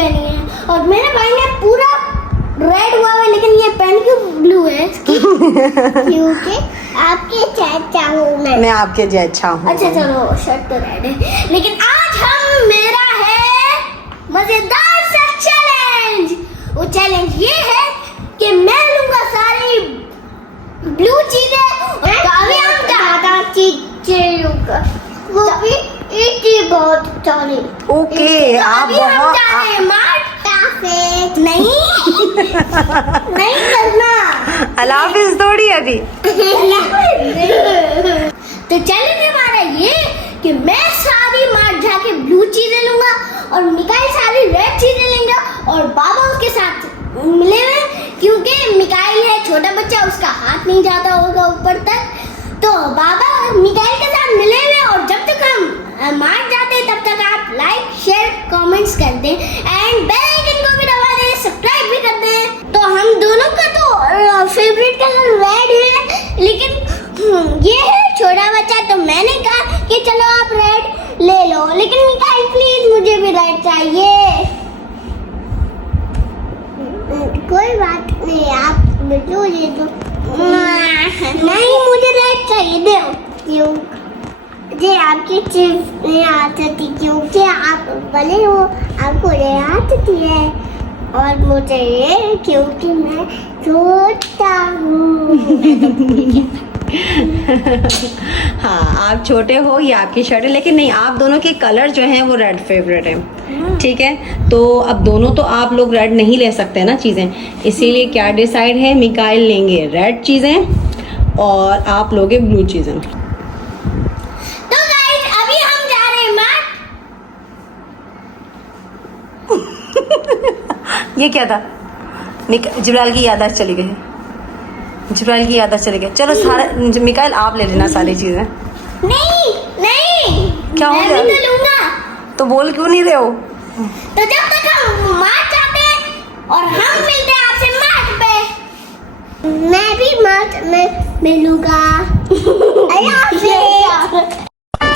पहनी है और मेरे भाई ने पूरा रेड हुआ है, लेकिन ये पेन क्यों ब्लू है इसकी? क्योंकि आपके चाचा हूँ मैं आपके जैसा हूँ। अच्छा चलो, शर्ट तो रेड है, लेकिन आज मेरा है मजेदार सा चैलेंज। वो चैलेंज ये है कि मैं लूंगा सारी ब्लू चीजें और अभी हम ज्यादा चीजें लूंगा, वो भी एक ही बहुत सारी। ओके, आप बहुत नहीं नहीं करना, अलाफिज थोड़ी अभी। तो चैलेंज हमारा ये कि मैं सारी मार्ट जाके ब्लू चीजें लूंगा और मिकाइल सारी रेड चीजें लेंगे और बाबा उसके साथ मिले हुए, क्योंकि मिकाइल है छोटा बच्चा, उसका हाथ नहीं जाता होगा ऊपर तक, तो बाबा मिकाइल के साथ मिले हुए। और जब तक हम मार्ट जाते हैं तब तक आप लाइक शेयर कमेंट्स कर दें एंड बेल आइकन को भी दबा दें, सब्सक्राइब भी कर दें। तो हम दोनों का तो फेवरेट कलर रेड है, लेकिन ये है छोटा बच्चा, तो मैंने कहा कि चलो आप रेड ले लो, लेकिन मिकाइल प्लीज मुझे भी रेड चाहिए। कोई बात नहीं, आप ब्लू ले दो। नहीं मुझे रेड चाहिए, दो। क्यों? मुझे आपकी चीज नहीं आती, क्योंकि आप बड़े हो, आपको ये आती है, और मुझे ये क्योंकि मैं छोटा हूँ। हाँ, आप छोटे हो, ये आपकी शर्ट है, लेकिन नहीं, आप दोनों के कलर जो हैं वो रेड फेवरेट है। ठीक है, तो अब दोनों तो आप लोग रेड नहीं ले सकते ना चीज़ें, इसीलिए क्या डिसाइड है, मिकाइल लेंगे रेड चीज़ें और आप लोगे ब्लू चीज़ें। तो गाइस अभी हम जा रहे हैं मार्ट। ये क्या था? जिब्राइल की याददाश्त चली गई, जिब्राइल की याददाश्त चली गई। चलो सारा मिकाइल आप ले लेना सारी चीज़ें। नहीं नहीं, क्या हो मैं गया? भी तो लूंगा। तो बोल क्यों नहीं रहे हो? तो जब तक हम मार्ट जाते हैं और हम मिलते हैं आपसे मार्ट पे। मैं भी मार्ट में मिलूंगा।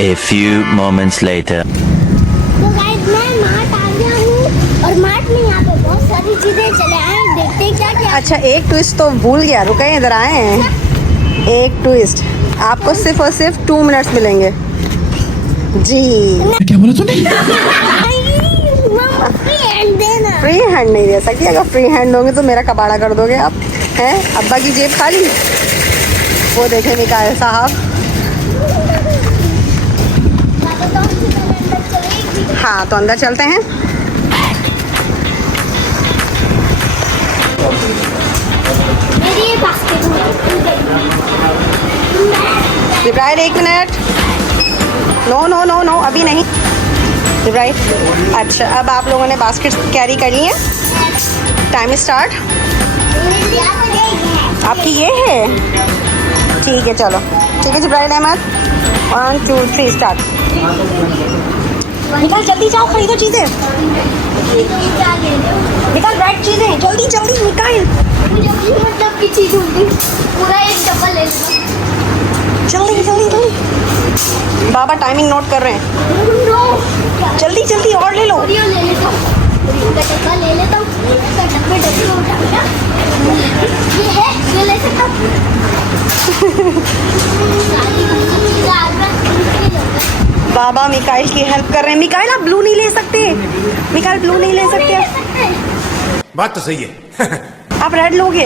A few moments later. तो गाइस मैं मार्ट आ गया हूँ और मार्ट में यहाँ पे बहुत सारी चीजें चले आए, देखते हैं क्या क्या। अच्छा, एक ट्विस्ट तो भूल गया, रुके इधर आए हैं। एक ट्विस्ट, आपको सिर्फ और सिर्फ 2 मिनट्स मिलेंगे जी। क्या बोला तूने? फ्री हैंड देना। फ्री हैंड नहीं दे सकती, अगर फ्री हैंड दोगे तो मेरा कबाड़ा कर दोगे आप, हैं? अब्बा की जेब खाली, वो देखे मिकाइल साहब। हाँ, तो अंदर चलते हैं। मेरी ये बास्केट में Jibrail 1 minute. No no no no, अभी नहीं जिब्राइल। अच्छा, अब आप लोगों ने बास्केट कैरी कर ली है, टाइम स्टार्ट। आपकी ये है, ठीक है, चलो ठीक है जिब्राइल अहमद, 1 2 3 स्टार्ट। निकाल, जल्दी जाओ, खरीदो चीज़ें, निकाल रेड चीज़ें, जल्दी जल्दी निकाल। मुझे मतलब की चीज होगी, पूरा एक डब्बा ले लूँगा। जल्दी जल्दी जल्दी, बाबा टाइमिंग नोट कर रहे हैं, जल्दी जल्दी और ले लो। ओरियो ले लेता हूँ, ओरियो का डब्बा ले लेता हूँ, इसका डब्बे डब्बे हो जाएगा। ये है, ये ले सकता हूँ। बाबा मिकाइल की हेल्प कर रहे हैं। मिकाइल आप ब्लू नहीं ले सकते, मिकाइल ब्लू नहीं ले सकते, बात तो सही है। आप रेड लोगे।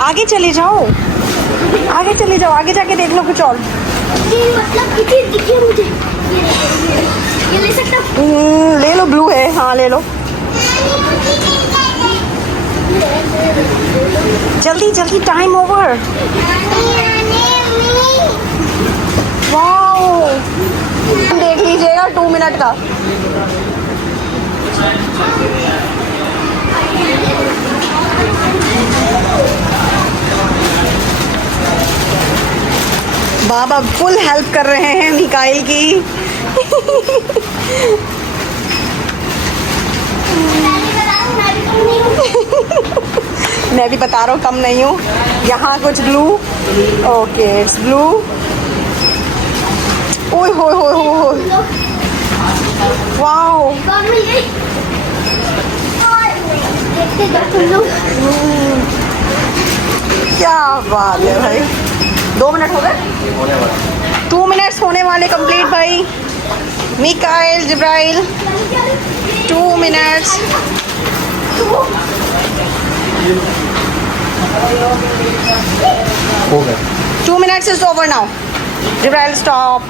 आगे चले जाओ, आगे चले जाओ, आगे जाके देख लो कुछ और। मतलब कितनी दिखी मुझे, ये ले सकता हूँ। ले लो, ब्लू है, हाँ ले लो, जल्दी जल्दी, टाइम ओवर। वाओ, देख लीजिएगा 2 मिनट का। बाबा फुल हेल्प कर रहे हैं मिकाइल की। मैं भी बता रहा हूँ कम नहीं हूँ। यहाँ कुछ ब्लू, ओके इट्स ब्लू। ओए होए होए होए, वाओ, और मिल गई। और देखते जाओ तुम लोग। क्या बात है भाई। 2 मिनट हो गए, 2 मिनट्स होने वाले कंप्लीट भाई। मिकाइल जिब्राइल 2 minutes. 2 minutes is over now. Jibrail, stop.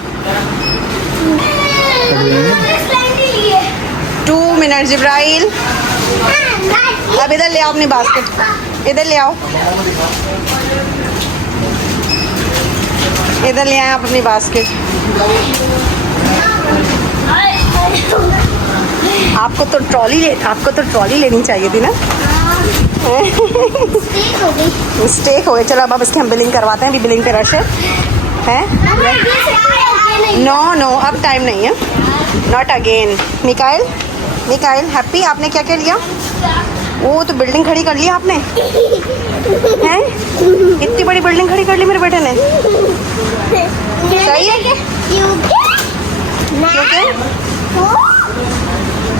2 minutes, Jibrail. अब इधर ले आओ अपनी बास्केट, इधर ले आओ, इधर ले आए आप अपनी बास्केट। आपको तो ट्रॉली लेनी चाहिए थी ना। मिस्टेक हो गई। चलो अब इसकी हम बिलिंग करवाते हैं। अभी बिलिंग पे रश है। नो अब टाइम नहीं है। Not again. मिकाइल हैप्पी, आपने क्या क्या लिया? वो तो बिल्डिंग खड़ी कर ली आपने हैं? इतनी बड़ी बिल्डिंग खड़ी कर ली मेरे बेटे ने। सही है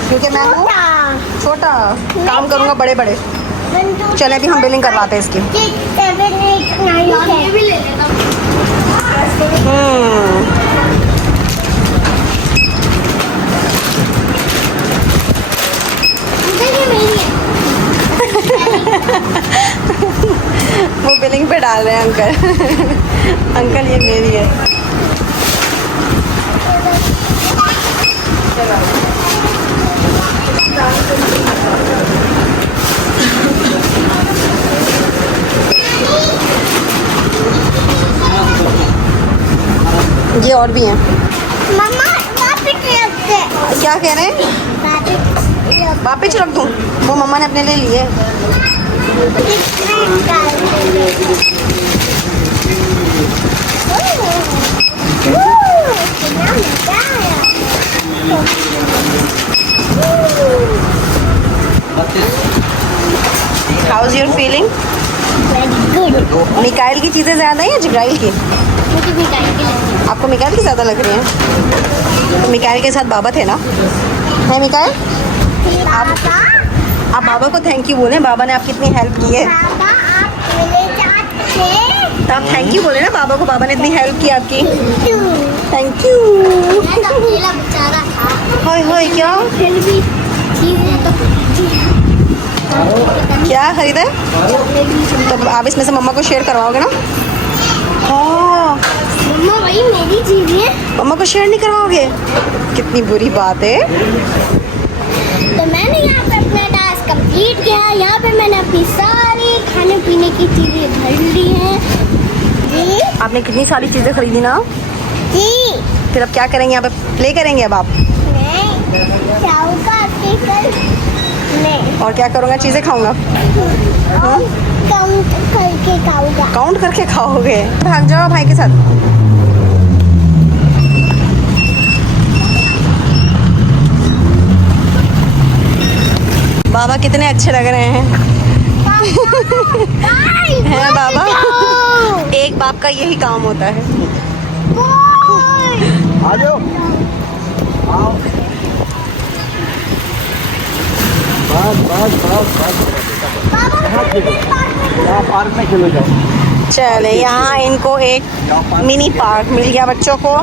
क्योंकि मैं हूँ छोटा, काम करूँगा बड़े बड़े। चले अभी हम बिलिंग करवाते हैं इसकी। वो बिलिंग पे डाल रहे हैं अंकल। अंकल ये मेरी है। ये और भी हैं। मम्मा वापस रख दे। क्या कह रहे हैं? वापस रख दूँ? वो मम्मा ने अपने लिए लिए। How is your feeling? Mikail की चीज़ें ज़्यादा हैं या जिब्राइल की? मुझे मिकाइल की लगती है। आपको मिकाइल की ज़्यादा लग रही हैं? तो मिकाइल के साथ बाबा थे ना? है मिकाइल? आप बाबा को थैंक यू बोलें। बाबा ने आपकी इतनी हेल्प की है। बाबा आप मेरे साथ थे। तो आप थैंक यू बोले ना बाबा को। बाबा ने इतनी हेल्प की आपकी। Thank you. मैं तो अकेला बेचारा था। हाय हाय, क्या फिर भी चीज़ें तो क्या खरीदा है? तो आप इसमें से मम्मा को शेयर करवाओगे ना? हाँ, मम्मा वही मेरी चीज़ है। मम्मा को शेयर नहीं करवाओगे? कितनी बुरी बात है। तो मैंने यहाँ पे अपना टास्क कंप्लीट किया। यहाँ पे मैंने अपनी सारी खाने पीने की चीज़ें भर ली हैं। जी आपने कितनी सारी चीज़ें खरीदी ना? जी फिर अब क्या करेंगे? यहाँ पे प्ले करेंगे अब आप? नहीं खाऊंगा नहीं। और क्या करूँगा? चीज़ें खाऊंगा। काउंट करके खाऊंगा। काउंट करके खाओगे? भाग जाओ भाई के साथ। बाबा कितने अच्छे लग रहे हैं। हैं बाबा? एक बाप का यही काम होता है। आ जाओ। आओ। बस। पार्क में खेलो जाओ। चले, यहाँ इनको एक मिनी पार्क मिल गया बच्चों को।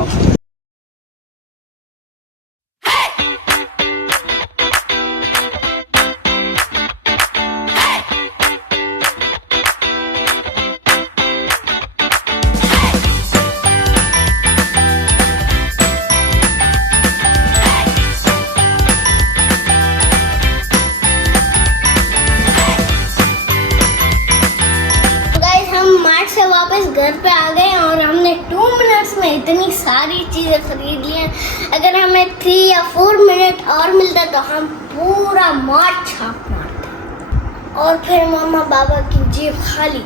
से वापस घर पे आ गए और हमने 2 मिनट्स में इतनी सारी चीज़ें खरीद ली हैं। अगर हमें 3 या 4 मिनट और मिलता तो हम पूरा मार्ट छाप मारते और फिर मम्मा बाबा की जेब खाली।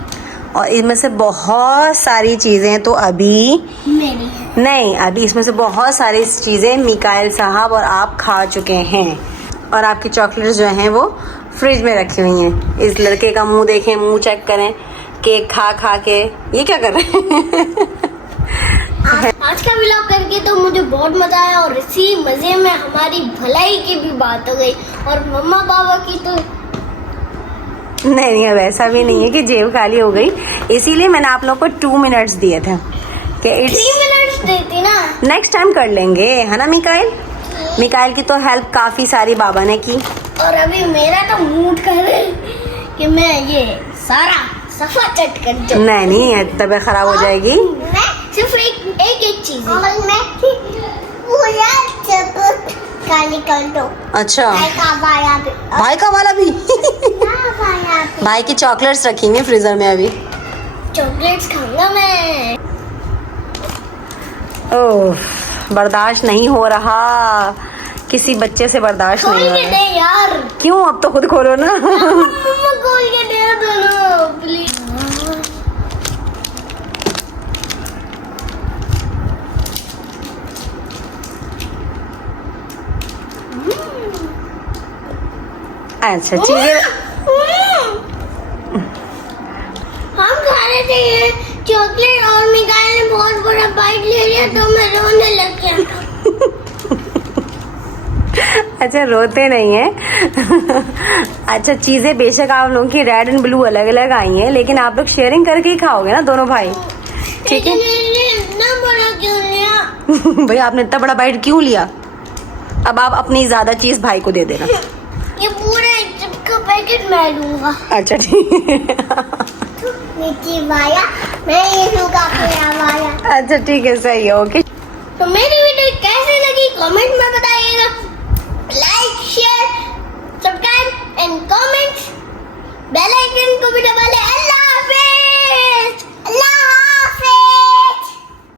और इनमें से बहुत सारी चीज़ें तो अभी मेरी है। नहीं, अभी इसमें से बहुत सारी चीज़ें मिकाइल साहब और आप खा चुके हैं और आपकी चॉकलेट्स जो हैं वो फ्रिज में रखी हुई हैं। इस लड़के का मुंह देखें, मुंह चेक करें, केक खा खा के ये क्या कर रहे हैं। आज का व्लॉग करके के तो मुझे बहुत मजा आया और इसी मजे में हमारी भलाई की भी बात हो गई और मम्मा पापा की तो नहीं वैसा भी नहीं है कि जेब खाली हो गई, इसीलिए मैंने आप लोग को 2 मिनट्स दिए थे कि 3 मिनट्स देती ना। नेक्स्ट टाइम कर लेंगे, है ना मिकाइल? मिकाइल की तो हेल्प काफी सारी बाबा ने की। और अभी मेरा तो मूड कर रहा है कि मैं ये सारा सफा चट कर दूं। नहीं तबीयत खराब हो जाएगी। मैं सिर्फ एक चीज और मैं पूरा चप का निकल दो। अच्छा भाई का वाला भी भाई का वाला भी वाला भी भाई की चॉकलेट्स रखी हुई फ्रीजर में अभी। चॉकलेट्स खाऊंगा मैं। ओह बर्दाश्त नहीं हो रहा, किसी बच्चे से बर्दाश्त नहीं हो खोल के रहा। दे यार। क्यों, अब तो खुद खोलो ना। मम्मा खोल के दे दो प्लीज। अच्छा चीजें हम खा रहे थे ये चॉकलेट और मिकाइल ने बहुत बड़ा बाइट ले लिया तो मैं रोने लग गया। अच्छा रोते नहीं है। अच्छा चीजें बेशक आप लोगों की रेड एंड ब्लू अलग अलग आई हैं, लेकिन आप लोग शेयरिंग करके ही खाओगे ना दोनों भाई, ठीक है? लेकिन ये इतना बड़ा क्यों लिया? भाई आपने इतना बड़ा बाइट क्यों लिया? अब आप अपनी ज्यादा चीज भाई को दे देना। ये पूरा एक चिप का पैकेट मैं लूंगा। अच्छा ठीक है। नीचे वाया मैं ये लूंगा पूरा वाया। अच्छा ठीक है, सही है, ओके। तो मेरी वीडियो कैसी